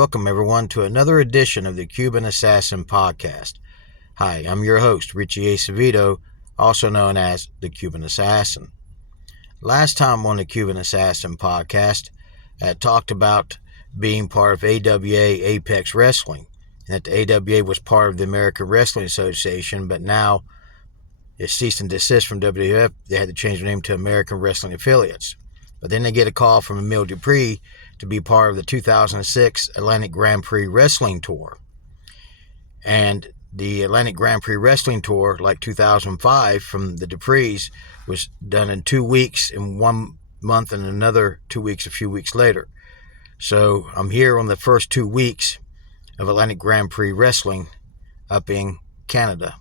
Welcome, everyone, to another edition of the Cuban Assassin Podcast. Hi, I'm your host, Richie Acevedo, also known as the Cuban Assassin. Last time on the Cuban Assassin Podcast, I talked about being part of AWA Apex Wrestling, and that the AWA was part of the American Wrestling Association, but now it's cease and desist from WWF. They had to change their name to American Wrestling Affiliates. But then they get a call from Emile Dupree to be part of the 2006 Atlantic Grand Prix Wrestling Tour. And the Atlantic Grand Prix Wrestling Tour, like 2005 from the Duprees, was done in 2 weeks, in 1 month, and another 2 weeks a few weeks later. So I'm here on the first 2 weeks of Atlantic Grand Prix Wrestling up in Canada.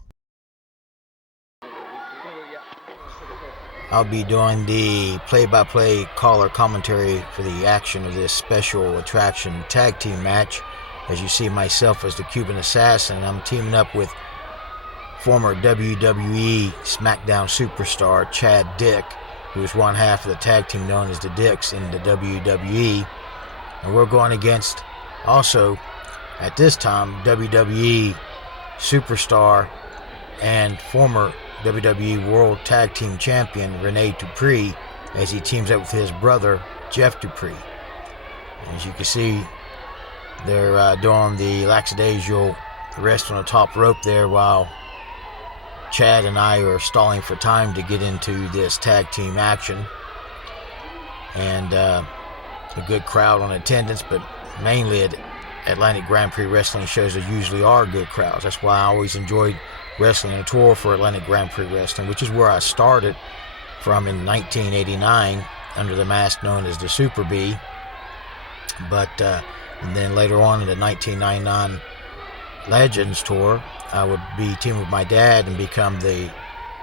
I'll be doing the play-by-play caller commentary for the action of this special attraction tag team match. As you see myself as the Cuban Assassin, I'm teaming up with former WWE SmackDown superstar Chad Dick, who is one half of the tag team known as the Dicks in the WWE. And we're going against also, at this time, WWE superstar and former WWE World Tag Team Champion Rene Dupree, as he teams up with his brother Jeff Dupree. As you can see, they're doing the lackadaisical rest on the top rope there while Chad and I are stalling for time to get into this tag team action. And a good crowd on attendance, but mainly at Atlantic Grand Prix Wrestling shows there usually are good crowds. That's why I always enjoyed wrestling a tour for Atlantic Grand Prix Wrestling, which is where I started from in 1989 under the mask known as the Super B. But and then later on in the 1999 Legends Tour, I would be teaming with my dad and become the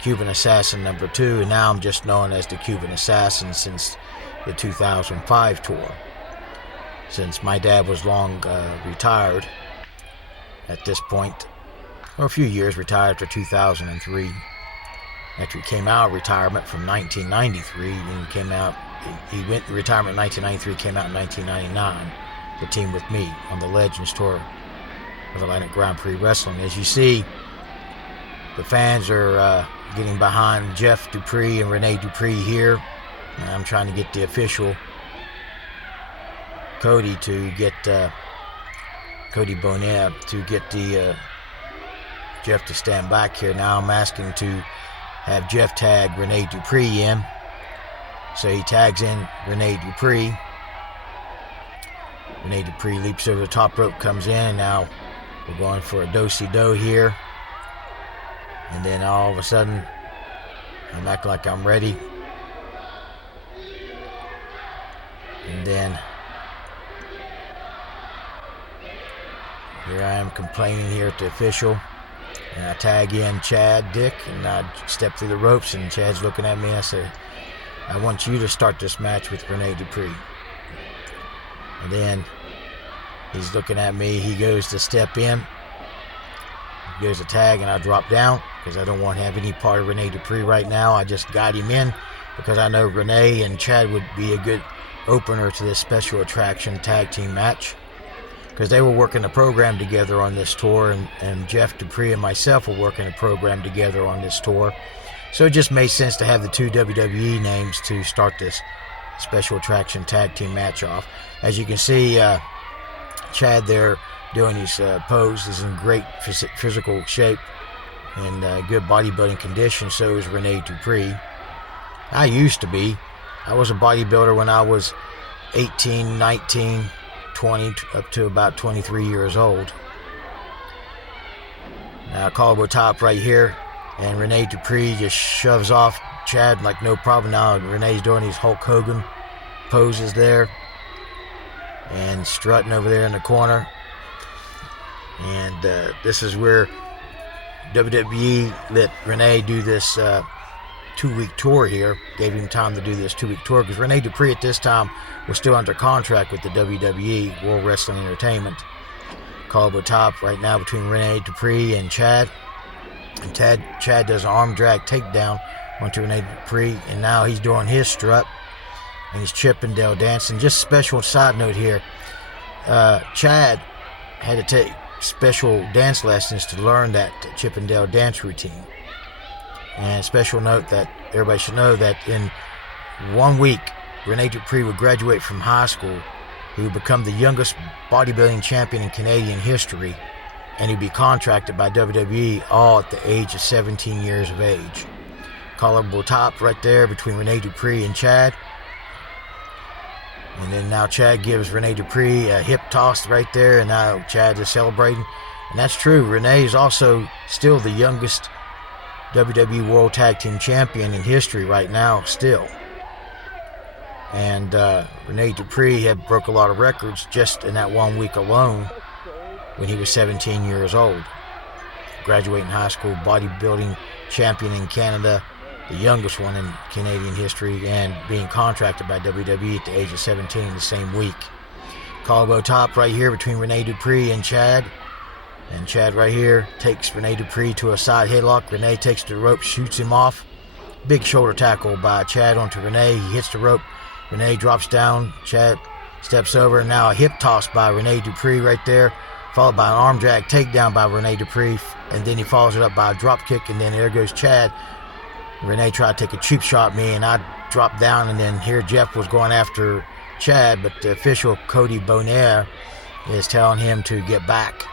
Cuban Assassin number 2, and now I'm just known as the Cuban Assassin since the 2005 tour, since my dad was long retired at this point. For a few years, retired after 2003. After he came out of retirement from 1993, and he went in retirement in 1993, came out in 1999 to team with me on the Legends Tour of Atlantic Grand Prix Wrestling. As you see, the fans are getting behind Jeff Dupree and Rene Dupree here. And I'm trying to get the official Cody Bonnet to get the Jeff to stand back here. Now I'm asking to have Jeff tag Rene Dupree in. So he tags in Rene Dupree. Rene Dupree leaps over the top rope, comes in, and now we're going for a do-si-do here. And then all of a sudden, I'm acting like I'm ready. And then here I am complaining here at the official. And I tag in Chad Dick, and I step through the ropes, and Chad's looking at me, and I say, I want you to start this match with Rene Dupree. And then he's looking at me, he goes to step in, he goes to tag, and I drop down, because I don't want to have any part of Rene Dupree right now. I just got him in, because I know Rene and Chad would be a good opener to this special attraction tag team match, because they were working a program together on this tour, and Jeff Dupree and myself were working a program together on this tour. So it just made sense to have the two WWE names to start this special attraction tag team match off. As you can see, Chad there doing his pose is in great physical shape and good bodybuilding condition. So is Rene Dupree. I used to be. I was a bodybuilder when I was 18, 19, 20, up to about 23 years old. Now collarbone top right here, and Rene Dupree just shoves off Chad like no problem. Now Rene's doing these Hulk Hogan poses there and strutting over there in the corner. And this is where WWE let Rene do this 2-week tour here, gave him time to do this 2-week tour, because Rene Dupree at this time was still under contract with the WWE, World Wrestling Entertainment. Collarbone top right now between Rene Dupree and Chad. And Chad does an arm drag takedown onto Rene Dupree, and now he's doing his strut, and he's Chippendale dancing. Just special side note here, Chad had to take special dance lessons to learn that Chippendale dance routine. And special note that everybody should know that in 1 week, Rene Dupree would graduate from high school. He would become the youngest bodybuilding champion in Canadian history, and he'd be contracted by WWE all at the age of 17 years of age. Collarbone top right there between Rene Dupree and Chad. And then now Chad gives Rene Dupree a hip toss right there, and now Chad is celebrating. And that's true. Rene is also still the youngest WWE World Tag Team Champion in history right now, still. And Rene Dupree had broke a lot of records just in that 1 week alone when he was 17 years old. Graduating high school, bodybuilding champion in Canada, the youngest one in Canadian history, and being contracted by WWE at the age of 17 the same week. Collarbone top right here between Rene Dupree and Chad. And Chad right here takes Rene Dupree to a side headlock. Rene takes the rope, shoots him off. Big shoulder tackle by Chad onto Rene. He hits the rope. Rene drops down. Chad steps over. And now a hip toss by Rene Dupree right there, followed by an arm drag takedown by Rene Dupree. And then he follows it up by a drop kick. And then there goes Chad. Rene tried to take a cheap shot at me, and I dropped down. And then here Jeff was going after Chad, but the official, Cody Bonaire, is telling him to get back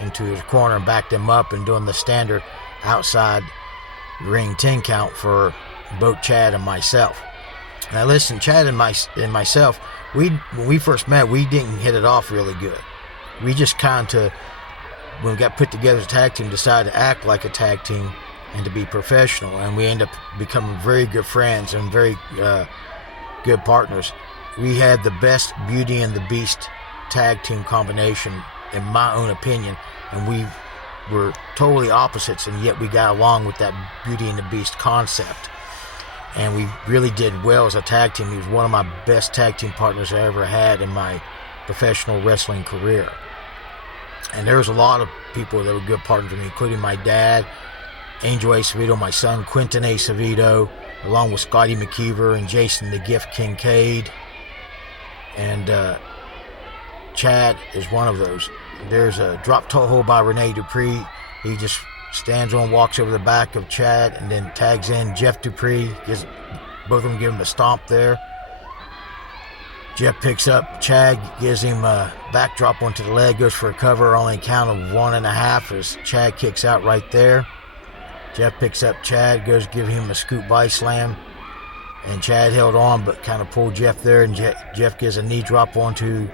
into his corner and back them up, and doing the standard outside ring 10 count for both Chad and myself. Now listen, Chad and myself, when we first met, we didn't hit it off really good. We just kind of, when we got put together as a tag team, decided to act like a tag team and to be professional, and we ended up becoming very good friends and very good partners. We had the best Beauty and the Beast tag team combination, in my own opinion, and we were totally opposites, and yet we got along with that Beauty and the Beast concept. And we really did well as a tag team. He was one of my best tag team partners I ever had in my professional wrestling career. And there was a lot of people that were good partners with me, including my dad, Angel Acevedo, my son Quentin Acevedo, along with Scotty McKeever and Jason the Gift Kincaid. And Chad is one of those. There's a drop toe hold by Rene Dupree. He just stands on, walks over the back of Chad, and then tags in Jeff Dupree. Both of them give him a stomp there. Jeff picks up Chad, gives him a backdrop onto the leg, goes for a cover, only a count of 1.5 as Chad kicks out right there. Jeff picks up Chad, goes to give him a scoop by slam, and Chad held on but kind of pulled Jeff there, and Jeff gives a knee drop onto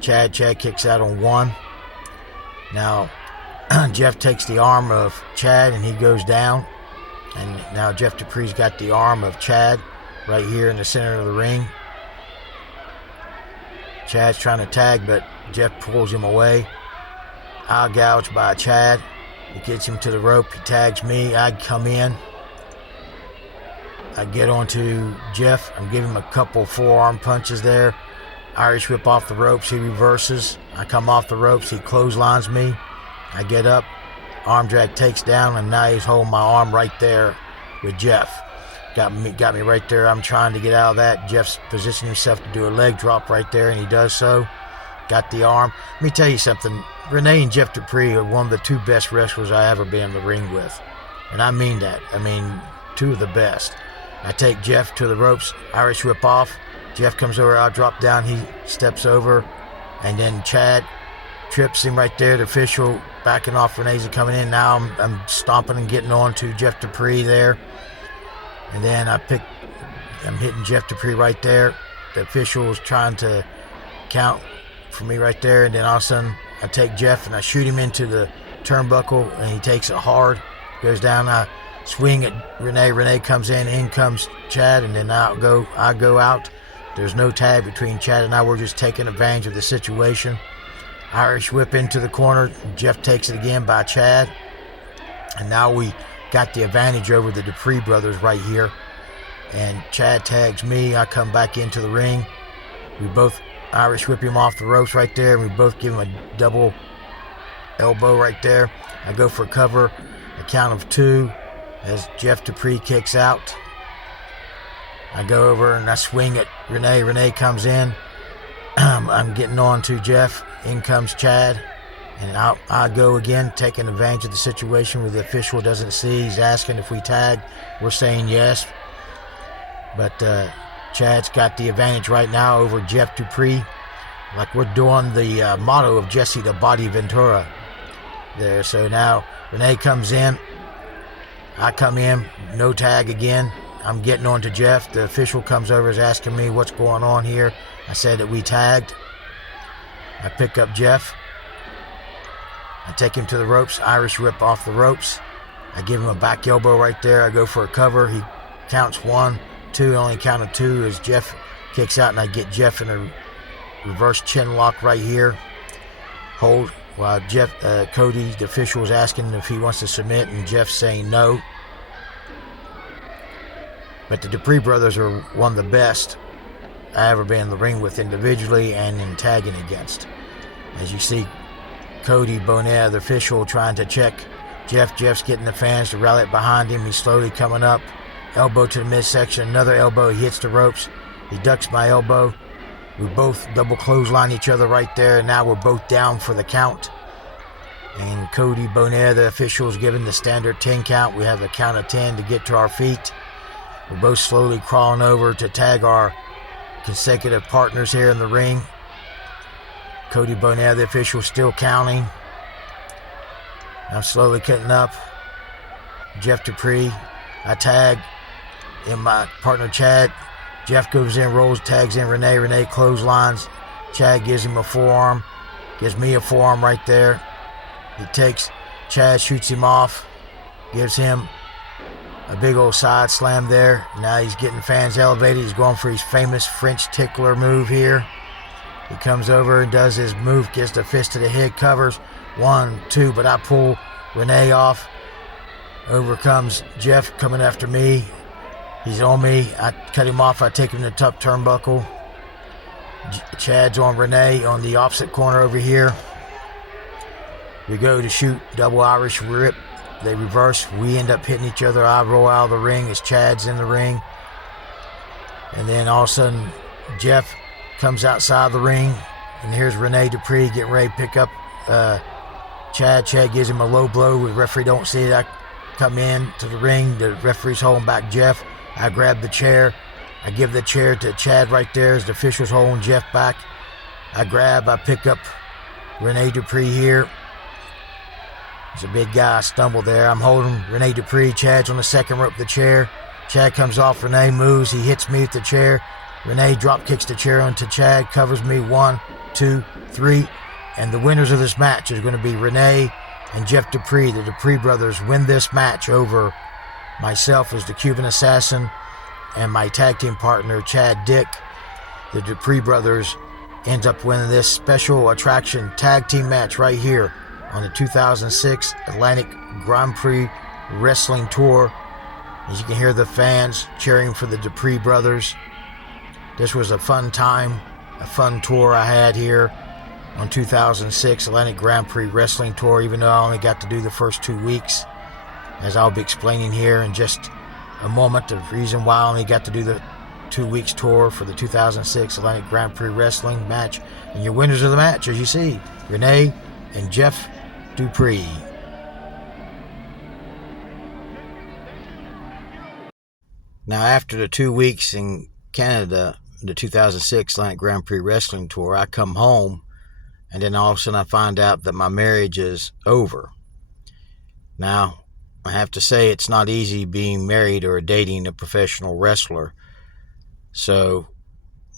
Chad. Chad kicks out on 1. Now Jeff takes the arm of Chad and he goes down, and now Jeff Dupree's got the arm of Chad right here in the center of the ring. Chad's trying to tag, but Jeff pulls him away. Eye gouge by Chad. He gets him to the rope. He tags me. I come in. I get onto Jeff. I'm giving him a couple forearm punches there. Irish whip off the ropes. He reverses. I come off the ropes. He clotheslines me. I get up. Arm drag takes down, and now he's holding my arm right there with Jeff. Got me right there. I'm trying to get out of that. Jeff's positioning himself to do a leg drop right there, and he does so. Got the arm. Let me tell you something. Rene and Jeff Dupree are one of the 2 best wrestlers I ever been in the ring with. And I mean that. I mean, 2 of the best. I take Jeff to the ropes. Irish whip off. Jeff comes over. I drop down. He steps over. And then Chad trips him right there. The official backing off Renee's coming in. Now I'm stomping and getting on to Jeff Dupree there. And then I'm hitting Jeff Dupree right there. The official is trying to count for me right there. And then all of a sudden, I take Jeff and I shoot him into the turnbuckle, and he takes it hard. Goes down. I swing at Rene. Rene comes in comes Chad, and then I go out. There's no tag between Chad and I. We're just taking advantage of the situation. Irish whip into the corner. Jeff takes it again by Chad. And now we got the advantage over the Dupree brothers right here. And Chad tags me. I come back into the ring. We both Irish whip him off the ropes right there. And we both give him a double elbow right there. I go for a cover. A count of 2 as Jeff Dupree kicks out. I go over and I swing at Rene. Rene comes in. I'm getting on to Jeff. In comes Chad. And I go again, taking advantage of the situation where the official doesn't see. He's asking if we tag. We're saying yes. But Chad's got the advantage right now over Jeff Dupree. Like we're doing the motto of Jesse the Body Ventura there. So now Renee comes in. I come in, no tag again. I'm getting on to Jeff. The official comes over, is asking me what's going on here. I said that we tagged. I pick up Jeff. I take him to the ropes, Irish whip off the ropes. I give him a back elbow right there. I go for a cover. He counts 1, 2, only counted 2 as Jeff kicks out, and I get Jeff in a reverse chin lock right here. Hold while Cody, the official, is asking if he wants to submit, and Jeff's saying no. But the Dupree brothers are one of the best I ever been in the ring with individually and in tagging against. As you see, Cody Bonet, the official, trying to check Jeff. Jeff's getting the fans to rally behind him. He's slowly coming up. Elbow to the midsection. Another elbow. He hits the ropes. He ducks my elbow. We both double clothesline each other right there. And now we're both down for the count. And Cody Bonet, the official, is giving the standard 10 count. We have a count of 10 to get to our feet. We're both slowly crawling over to tag our consecutive partners here in the ring. Cody Bonet, the official, still counting. I'm slowly cutting up. Jeff Dupree. I tag in my partner Chad. Jeff goes in, rolls, tags in Renee. Renee clotheslines. Chad gives him a forearm. Gives me a forearm right there. He takes Chad, shoots him off. Gives him a big old side slam there. Now he's getting fans elevated. He's going for his famous French tickler move here. He comes over and does his move, gets the fist to the head, covers 1, 2, but I pull Renee off. Over comes Jeff coming after me. He's on me. I cut him off. I take him to the top turnbuckle. Chad's on Renee on the opposite corner over here. We go to shoot double Irish whip. They reverse. We end up hitting each other. I roll out of the ring as Chad's in the ring. And then all of a sudden, Jeff comes outside the ring, and here's Renee Dupree getting ready to pick up Chad. Chad gives him a low blow. The referee don't see it. I come in to the ring. The referee's holding back Jeff. I grab the chair. I give the chair to Chad right there as the official's holding Jeff back. I pick up Renee Dupree here. He's a big guy. I stumble there. I'm holding Renee Dupree. Chad's on the second rope of the chair. Chad comes off. Renee moves. He hits me with the chair. Renee drop kicks the chair onto Chad, covers me 1, 2, 3, and the winners of this match is going to be Renee and Jeff Dupree. The Dupree brothers win this match over myself as the Cuban Assassin and my tag team partner Chad Dick. The Dupree brothers ends up winning this special attraction tag team match right here on the 2006 Atlantic Grand Prix Wrestling Tour. As you can hear the fans cheering for the Dupree brothers. This was a fun time, a fun tour I had here on 2006 Atlantic Grand Prix Wrestling Tour, even though I only got to do the first 2 weeks, as I'll be explaining here in just a moment, the reason why I only got to do the 2 weeks tour for the 2006 Atlantic Grand Prix Wrestling match. And your winners of the match, as you see, Renee and Jeff Dupree. Now, after the 2 weeks in Canada, the 2006 Atlantic Grand Prix Wrestling Tour, I come home, and then all of a sudden I find out that my marriage is over. Now, I have to say it's not easy being married or dating a professional wrestler. So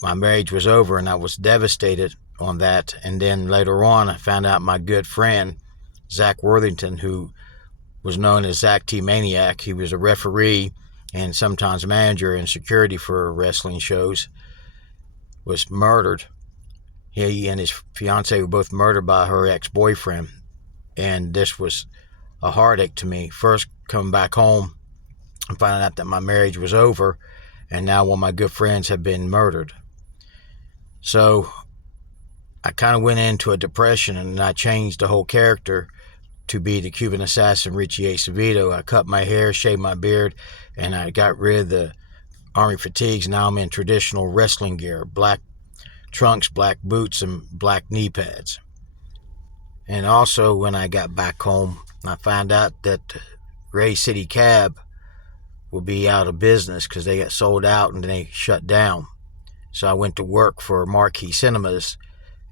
my marriage was over, and I was devastated on that. And then later on, I found out my good friend, Zach Worthington, who was known as Zach T. Maniac. He was a referee and sometimes manager and security for wrestling shows, was murdered. He and his fiancée were both murdered by her ex-boyfriend. And this was a heartache to me. First, coming back home and finding out that my marriage was over, and now one of my good friends had been murdered. So I kind of went into a depression, and I changed the whole character to be the Cuban Assassin Richie Acevedo. I cut my hair, shaved my beard, and I got rid of the Army fatigues. Now I'm in traditional wrestling gear, black trunks, black boots, and black knee pads. And also, when I got back home, I found out that Ray City Cab will be out of business because they got sold out and they shut down. So I went to work for Marquee Cinemas,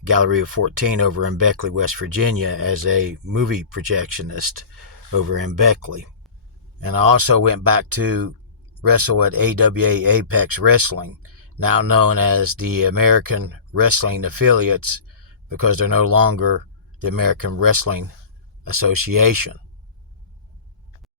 Galleria 14 over in Beckley, West Virginia, as a movie projectionist over in Beckley. And I also went back to wrestle at AWA Apex Wrestling, now known as the American Wrestling Affiliates, because they're no longer the American Wrestling Association.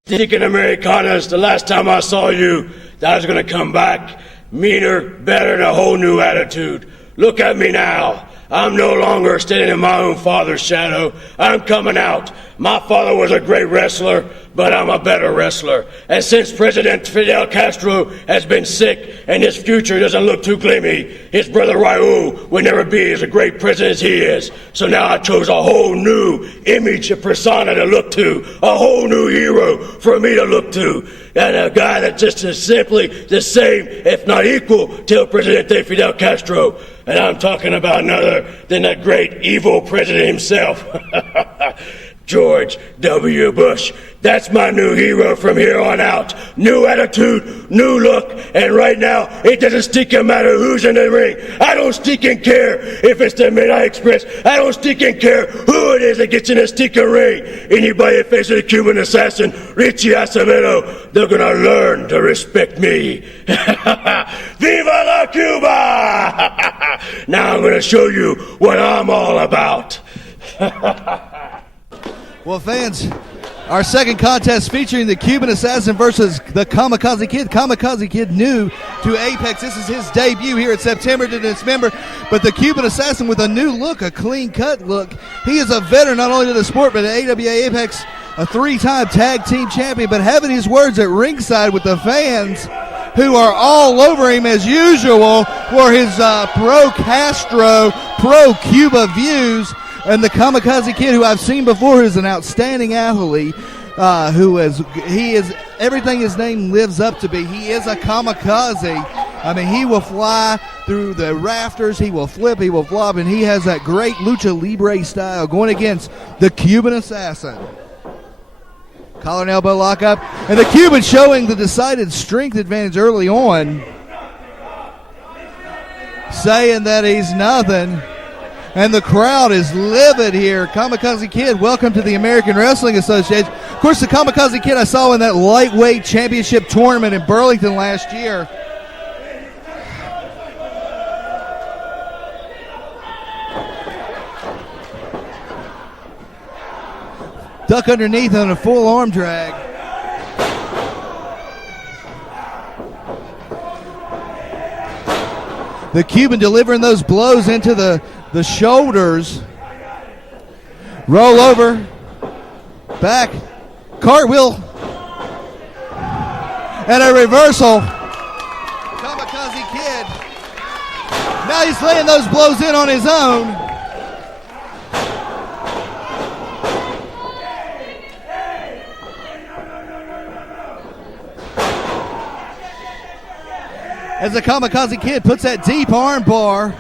Deacon Americanas, the last time I saw you, I was going to come back meaner, better, and a whole new attitude. Look at me now. I'm no longer standing in my own father's shadow. I'm coming out. My father was a great wrestler, but I'm a better wrestler. And since President Fidel Castro has been sick and his future doesn't look too gleamy, his brother Raul will never be as a great president as he is. So now I chose a whole new image and persona to look to, a whole new hero for me to look to, and a guy that just is simply the same, if not equal, to Presidente Fidel Castro. And I'm talking about none other than that great evil president himself, George W. Bush. That's my new hero from here on out. New attitude, new look, and right now, it doesn't stinking matter who's in the ring. I don't stinking care if it's the Midnight Express. I don't stinking care who it is that gets in the stinking ring. Anybody that faces the Cuban assassin, Richie Acevedo, they're gonna learn to respect me. Viva la Cuba! Now I'm gonna show you what I'm all about. Well, fans, our second contest featuring the Cuban Assassin versus the Kamikaze Kid. Kamikaze Kid new to Apex. This is his debut here at September to Dismember. But the Cuban Assassin with a new look, a clean-cut look. He is a veteran not only to the sport, but at AWA Apex, a three-time tag team champion. But having his words at ringside with the fans who are all over him as usual for his pro-Castro, pro-Cuba views. And the Kamikaze Kid, who I've seen before, who's an outstanding athlete, he is everything his name lives up to be. He is a kamikaze. I mean, he will fly through the rafters, he will flip, he will flop, and he has that great lucha libre style going against the Cuban Assassin. Collar and elbow lockup, and the Cuban showing the decided strength advantage early on, saying that he's nothing. And the crowd is livid here. Kamikaze Kid, welcome to the American Wrestling Association. Of course, the Kamikaze Kid I saw in that lightweight championship tournament in Burlington last year. Duck underneath on a full arm drag. The Cuban delivering those blows into the shoulders. Roll over. Back. Cartwheel. And a reversal. Kamikaze Kid. Now he's laying those blows in on his own. As the Kamikaze Kid puts that deep arm bar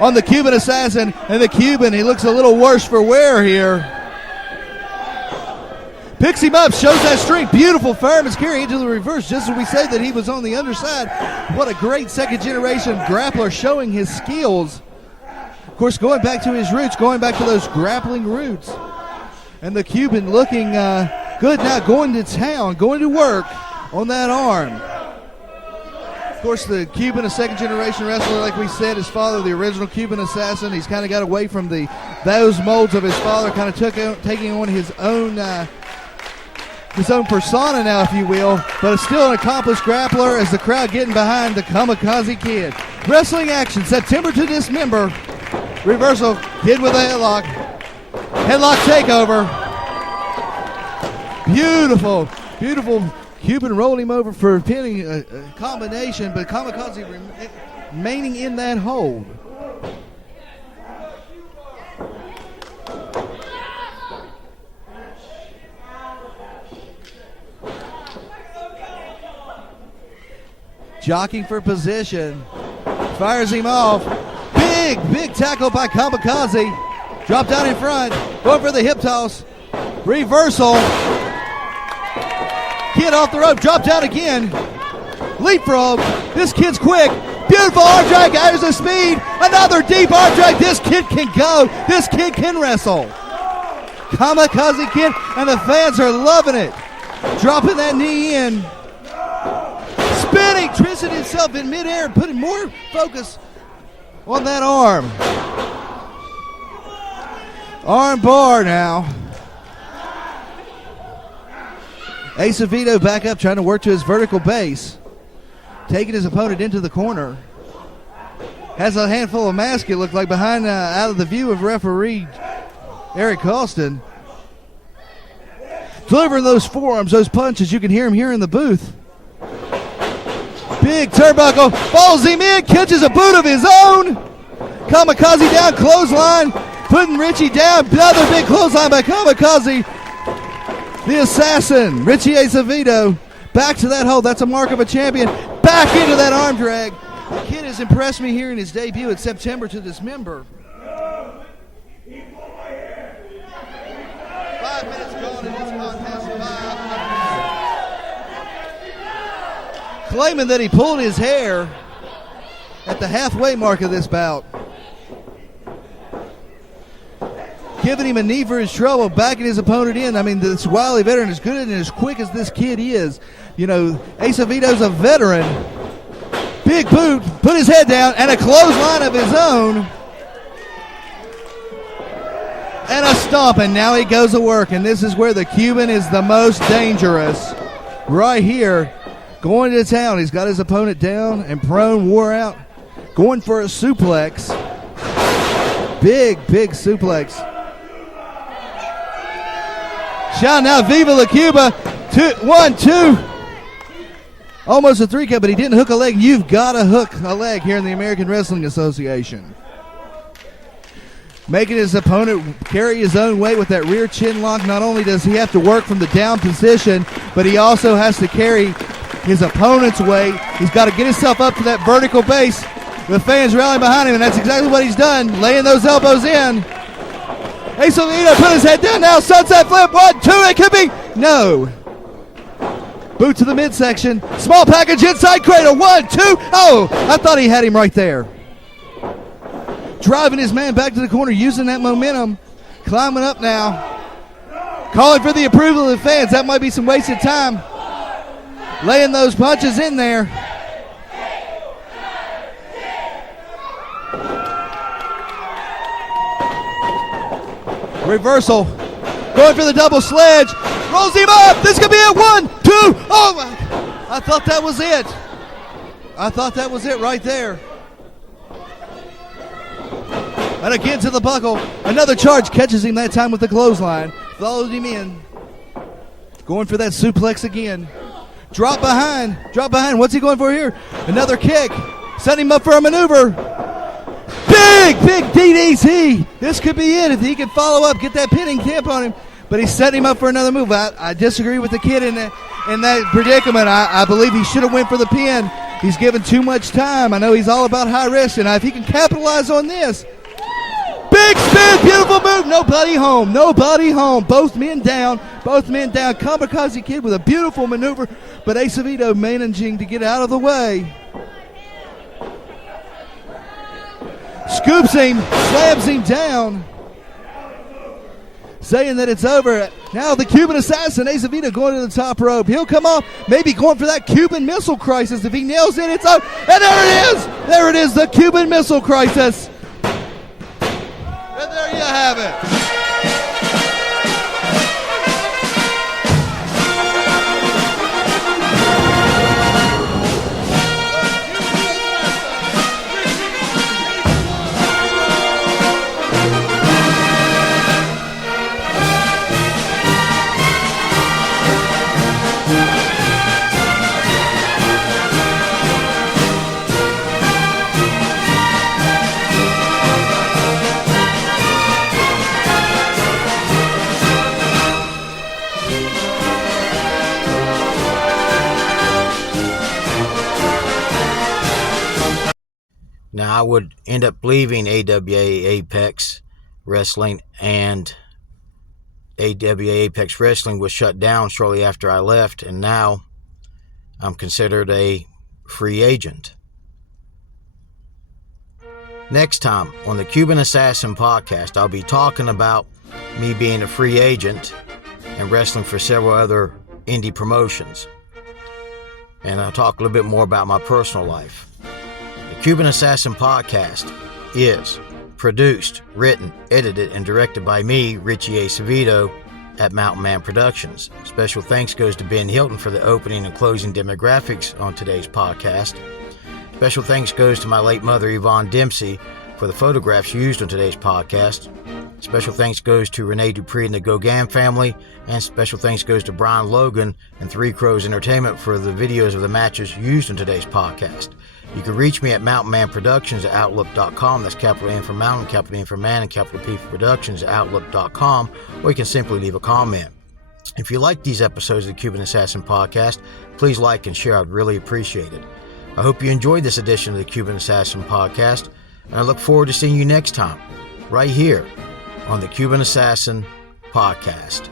on the Cuban Assassin, and the Cuban, he looks a little worse for wear here. Picks him up, shows that strength. Beautiful fireman's carry into the reverse, just as we said that he was on the underside. What a great second-generation grappler showing his skills. Of course, going back to his roots, going back to those grappling roots. And the Cuban looking good now, going to town, going to work on that arm. Of course, the Cuban, a second-generation wrestler, like we said, his father, the original Cuban Assassin. He's kind of got away from those molds of his father, kind of taking on his own persona now, if you will. But it's still an accomplished grappler as the crowd getting behind the Kamikaze Kid. Wrestling action, September to Dismember. Reversal, Kid with a headlock. Headlock takeover. Beautiful, beautiful. Cuban rolled him over for pinning a combination, but Kamikaze remaining in that hold. Jockeying for position. Fires him off. Big Big tackle by Kamikaze. Drop down in front. Going for the hip toss. Reversal. Kid off the rope. Drop down again. Leapfrog. This kid's quick. Beautiful arm drag. There's the speed. Another deep arm drag. This kid can go. This kid can wrestle. Kamikaze Kid, and the fans are loving it. Dropping that knee in. Spinning, twisting himself in midair, putting more focus on that arm. Arm bar now. Acevedo back up, trying to work to his vertical base. Taking his opponent into the corner. Has a handful of masks, it looked like, behind out of the view of referee Eric Colston. Delivering those forearms, those punches. You can hear him here in the booth. Big turnbuckle. Falls him in. Catches a boot of his own. Kamikaze down. Clothesline. Putting Richie down. Another big clothesline by Kamikaze. The assassin. Richie Acevedo. Back to that hold. That's a mark of a champion. Back into that arm drag. The kid has impressed me here in his debut at September to Dismember. 5 minutes gone in this contest. 5. Claiming that he pulled his hair at the halfway mark of this bout. Giving him a knee for his trouble, backing his opponent in. I mean, this wily veteran, as good and as quick as this kid is, you know, Acevedo's a veteran. Big boot, put his head down, and a clothesline of his own. And a stomp, and now he goes to work, and this is where the Cuban is the most dangerous. Right here, going to town. He's got his opponent down and prone, wore out. Going for a suplex. Big suplex. Shout now, Viva La Cuba. 1, 2. Almost a 3 count, but he didn't hook a leg. You've got to hook a leg here in the American Wrestling Association. Making his opponent carry his own weight with that rear chin lock. Not only does he have to work from the down position, but he also has to carry his opponent's weight. He's got to get himself up to that vertical base. The fans rallying behind him, and that's exactly what he's done, laying those elbows in. Acevedo put his head down now. Sunset flip. 1, 2. It could be. No. Boot to the midsection. Small package inside cradle. 1, 2. Oh, I thought he had him right there. Driving his man back to the corner, using that momentum. Climbing up now. Calling for the approval of the fans. That might be some wasted time. Laying those punches in there. Reversal. Going for the double sledge. Rolls him up. This could be it. 1, 2. Oh, my. I thought that was it. I thought that was it right there. And again to the buckle. Another charge. Catches him that time with the clothesline. Follows him in. Going for that suplex again. Drop behind. Drop behind. What's he going for here? Another kick. Setting him up for a maneuver. Big DDT. This could be it if he can follow up, get that pinning camp on him. But he's setting him up for another move. I disagree with the kid in that predicament. I believe he should have went for the pin. He's given too much time. I know he's all about high risk, and if he can capitalize on this. Big spin, beautiful move. Nobody home. Nobody home. Both men down. Both men down. Kamikaze Kid with a beautiful maneuver, but Acevedo managing to get out of the way. Scoops him, slams him down, saying that it's over. Now the Cuban assassin, Acevedo, going to the top rope. He'll come off, maybe going for that Cuban Missile Crisis. If he nails it, it's up. And there it is. There it is, the Cuban Missile Crisis. And there you have it. Now, I would end up leaving AWA Apex Wrestling, and AWA Apex Wrestling was shut down shortly after I left, and now I'm considered a free agent. Next time on the Cuban Assassin podcast, I'll be talking about me being a free agent and wrestling for several other indie promotions. And I'll talk a little bit more about my personal life. The Cuban Assassin podcast is produced, written, edited, and directed by me, Richie Acevedo, at Mountain Man Productions. Special thanks goes to Ben Hilton for the opening and closing demographics on today's podcast. Special thanks goes to my late mother, Yvonne Dempsey, for the photographs used on today's podcast. Special thanks goes to Renee Dupree and the Gauguin family, and special thanks goes to Brian Logan and Three Crows Entertainment for the videos of the matches used in today's podcast. You can reach me at Mountain Man Productions at Outlook.com. That's capital N for Mountain, capital M for Man, and capital P for Productions at Outlook.com, or you can simply leave a comment. If you like these episodes of the Cuban Assassin podcast, please like and share. I'd really appreciate it. I hope you enjoyed this edition of the Cuban Assassin podcast, and I look forward to seeing you next time, right here on the Cuban Assassin podcast.